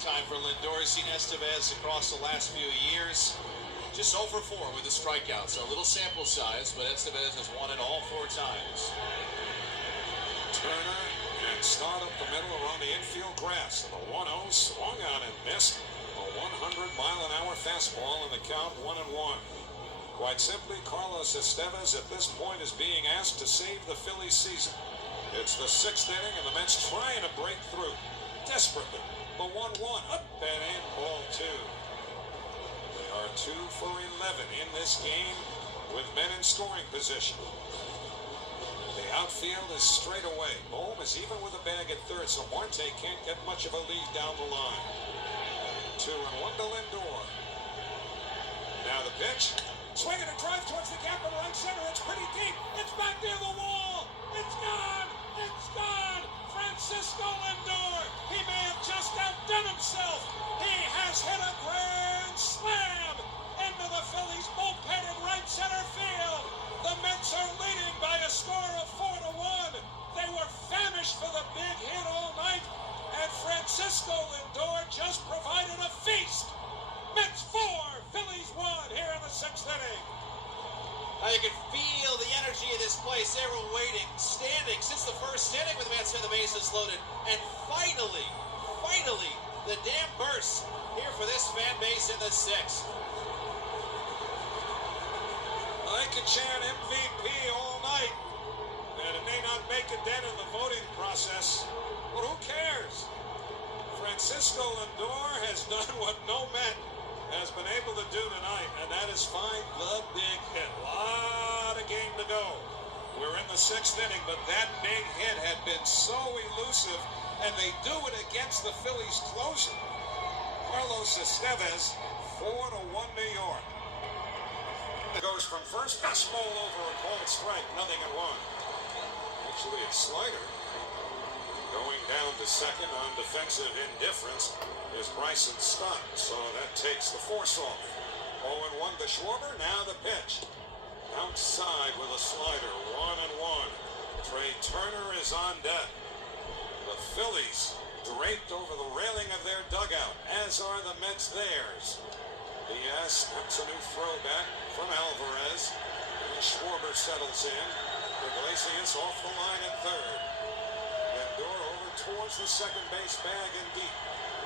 time for Lindor. Seen Estevez across the last few years. Just 0 for 4 with the strikeouts. So a little sample size, but Estevez has won it all 4 times. Turner and start up the middle around the infield grass. And the 1-0 swung on and missed. A 100-mile-an-hour fastball in the count, 1-1. Quite simply, Carlos Estevez at this point is being asked to save the Phillies season. It's the 6th inning, and the Mets trying to break through desperately. The 1-1 up and in, ball 2. They are 2 for 11 in this game with men in scoring position. The outfield is straight away. Bohm is even with a bag at third, so Marte can't get much of a lead down the line. 2-1 to Lindor. Now the pitch. Swinging a drive towards the gap in right center. It's pretty deep. It's back near the wall. It's gone. It's gone. Francisco Lindor. He may have just outdone himself. He has hit a grand slam into the Phillies bullpen in right center field. The Mets are leading by a score of 4-1. They were famished for the big hit all night, and Francisco Lindor just provided a feast. Mets 4, Phillies 1 here in the 6th inning. You can feel the energy of this place. They were waiting, standing since the 1st inning with the Mets had the bases loaded. And finally, the dam bursts here for this fan base in the 6th. I can chant MVP all night, and it may not make a dent in the voting process, but who cares? Francisco Lindor has done what no Met has been able to do tonight, and that is find the big hit. A lot of game to go. We're in the 6th inning, but that big hit had been so elusive, and they do it against the Phillies closer. Carlos Estevez, 4-1 New York. Goes from first, fastball over a called strike, 0-1. Actually, a slider. Going down to second on defensive indifference is Bryson Stott, so that takes the force off. 0-1 to Schwarber, now the pitch. Outside with a slider, 1-1. Trey Turner is on deck. The Phillies draped over the railing of their dugout, as are the Mets theirs. Diaz snaps a new throwback from Alvarez. And Schwarber settles in. Iglesias off the line at third. Lindor over towards the second base bag and deep.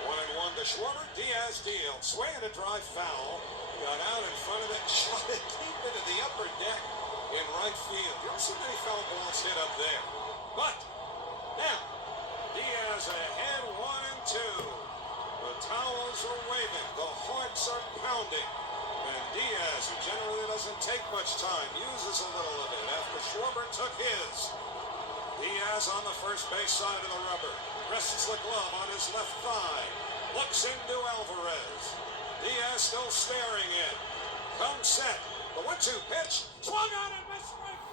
1-1 to Schwarber. Diaz deal. Swinging a drive foul. Got out in front of it. Shot it deep into the upper deck in right field. You don't see many foul balls hit up there. But now Diaz ahead 1-2. The towels are waving. The hearts are pounding. And Diaz, who generally doesn't take much time, uses a little of it after Schwarber took his. Diaz on the first base side of the rubber. Rests the glove on his left thigh. Looks into Alvarez. Diaz still staring in. Comes set. The 1-2 pitch. Swung on and missed strike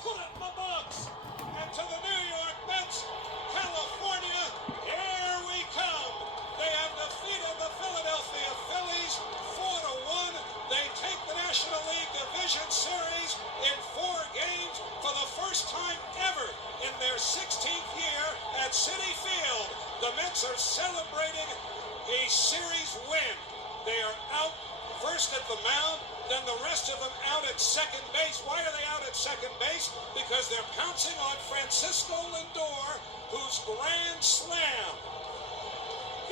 3. Put it in the books. And to the New York Mets, California, here we come. They have defeated the Philadelphia Phillies 4-1. They take the National League Division Series in 4 games for the first time ever in their 16th year at Citi Field. The Mets are celebrating a series win. They are out first at the mound, then the rest of them out at second base. Why are they out at second base? Because they're pouncing on Francisco Lindor, whose grand slam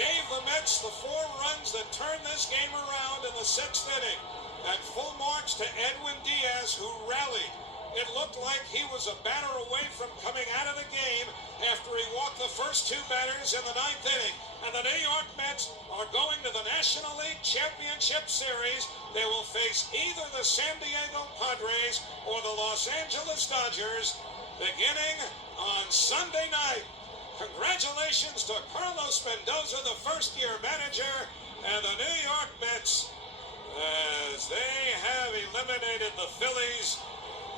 gave the Mets the 4 runs that turned this game around in the 6th inning. At full marks to Edwin Diaz, who rallied. It looked like he was a batter away from coming out of the game after he walked the first 2 batters in the 9th inning. And the New York Mets are going to the National League Championship Series. They will face either the San Diego Padres or the Los Angeles Dodgers beginning on Sunday night. Congratulations to Carlos Mendoza, the first-year manager, and the New York Mets, as they have eliminated the Phillies.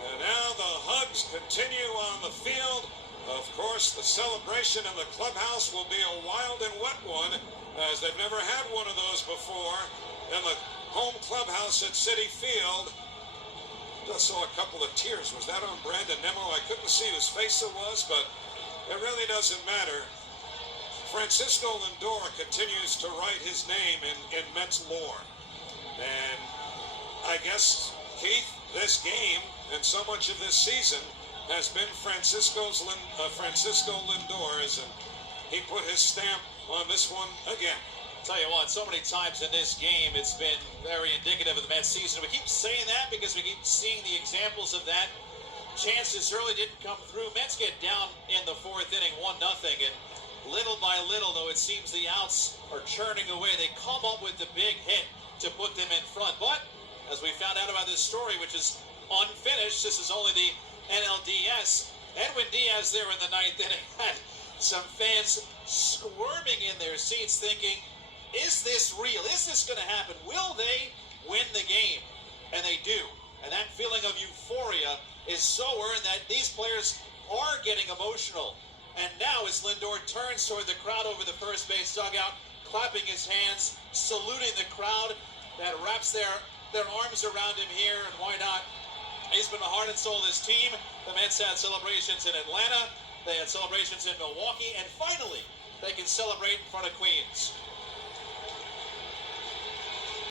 And now the hugs continue on the field. Of course, the celebration in the clubhouse will be a wild and wet one, as they've never had one of those before in the home clubhouse at Citi Field. Just saw a couple of tears. Was that on Brandon Nimmo? I couldn't see whose face it was, but it really doesn't matter. Francisco Lindor continues to write his name in Mets lore. And I guess, Keith, this game and so much of this season has been Francisco Lindor, and he put his stamp on this one again. Tell you what, so many times in this game, it's been very indicative of the Mets season. We keep saying that because we keep seeing the examples of that. Chances early didn't come through. Mets get down in the fourth inning, 1-0, and little by little, though it seems the outs are churning away, they come up with the big hit to put them in front. But as we found out about this story, which is unfinished, this is only the NLDS. Edwin Diaz there in the ninth inning had some fans squirming in their seats thinking, is this real? Is this going to happen? Will they win the game? And they do. And that feeling of euphoria is so earned that these players are getting emotional. And now as Lindor turns toward the crowd over the first base dugout, clapping his hands, saluting the crowd that wraps their arms around him here, and why not? He's been the heart and soul of this team. The Mets had celebrations in Atlanta. They had celebrations in Milwaukee. And finally, they can celebrate in front of Queens.